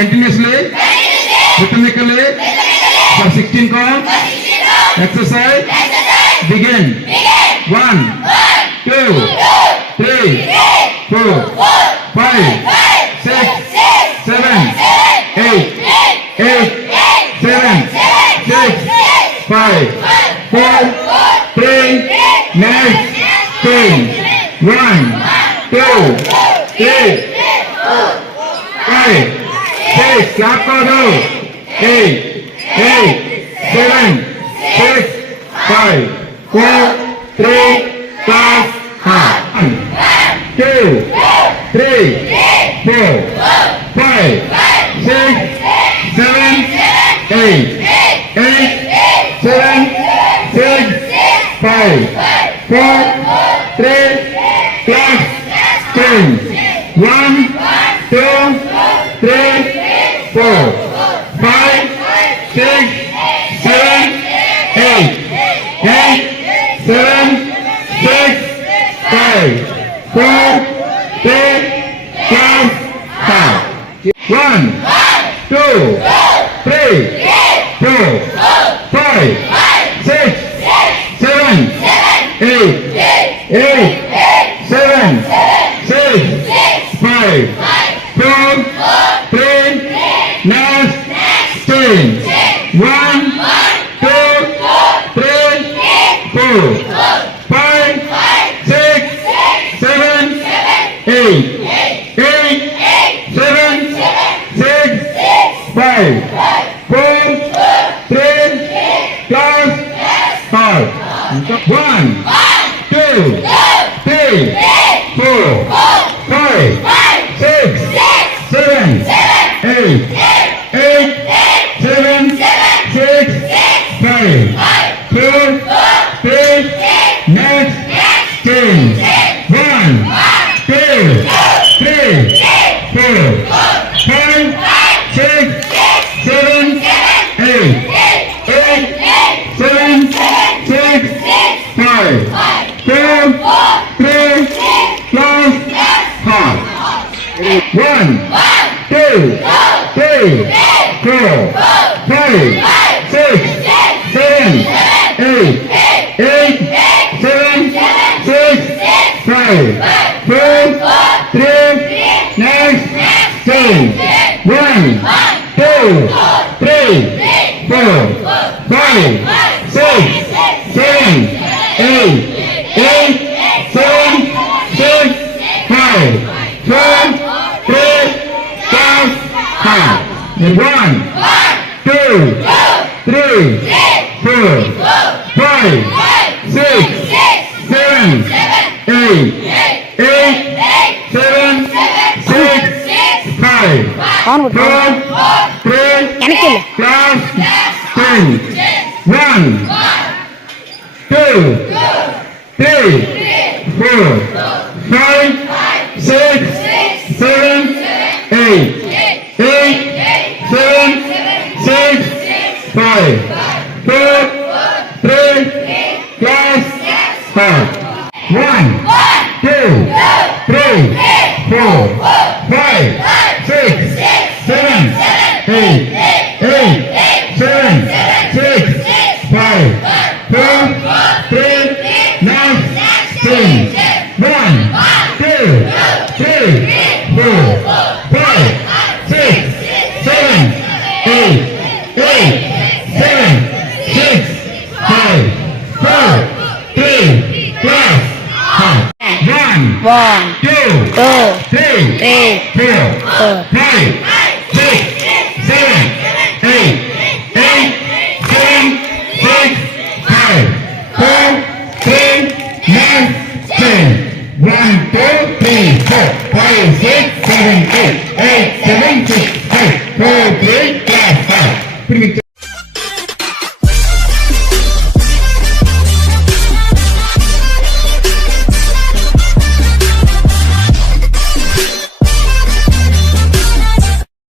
continuously, rhythmically, for 16 counts. Exercise. Begin. 1, 2, 3, 4, 5, 6, 7, 8, 7, 6, 5, 4, 3, next, 10, 1, 2, 3, 5, 6, clap for those, 8, 7, 6, 5, 4, 3, clap, 1, 2, 3, 4, 5, 6, 7, 8, 7, 6, 5, 4, 3, plus 10, 1, 2, 3, 4, 5, 6, 7, 8, 7, 6, 5, 4, 3, plus 5. 1, 2, 3, 4, 5, 6, 7, 8, 7, 6, 5, 4, 3, next, 10, 1, 2, 3, 4, 5, 6, 7, 8, 7, 6, 5, 4, 3, plus 5. 1, 2, 3, 4, 5, 6, 7, 8, 7, 6, 5, 4, 3, next, 10, 1, 2, 3, 4, 5, 6, 7, 8, 7, 6, 5, 4, 3, plus 5. 1, 2, 3, 4, 5, 6, 7, 8, 7, 6, 5, 4, 3, next, 10, 1, 2, 3, 4, 5, 6, 7, 8, 7, 6, 5, 4, 3, plus 5. 1, 2, 3, 4, 5, 6, 7, 8, 7, 6, 5, 4, 3, plus 10. 1, 2, 3, 4, 5, 6, 7, 8, 7, 6, 5, 4, 3, plus 5. 1, 2, 3, 4, 5, 6, 7, 8, 7, 6, 5, 4, 3, next, 10. 1, 2, 3, 4, 5, 6, 7, 8, 7, 6, 5, 4, 3, plus 5. 1, 2, 3, 4, 5, 6, 7, 8, 7, 6, 5, 4, 3, next, 10. 1, 2, 3, 4, 5, 6, 7, 8, 7, 6, 5, 4, 3, plus 5.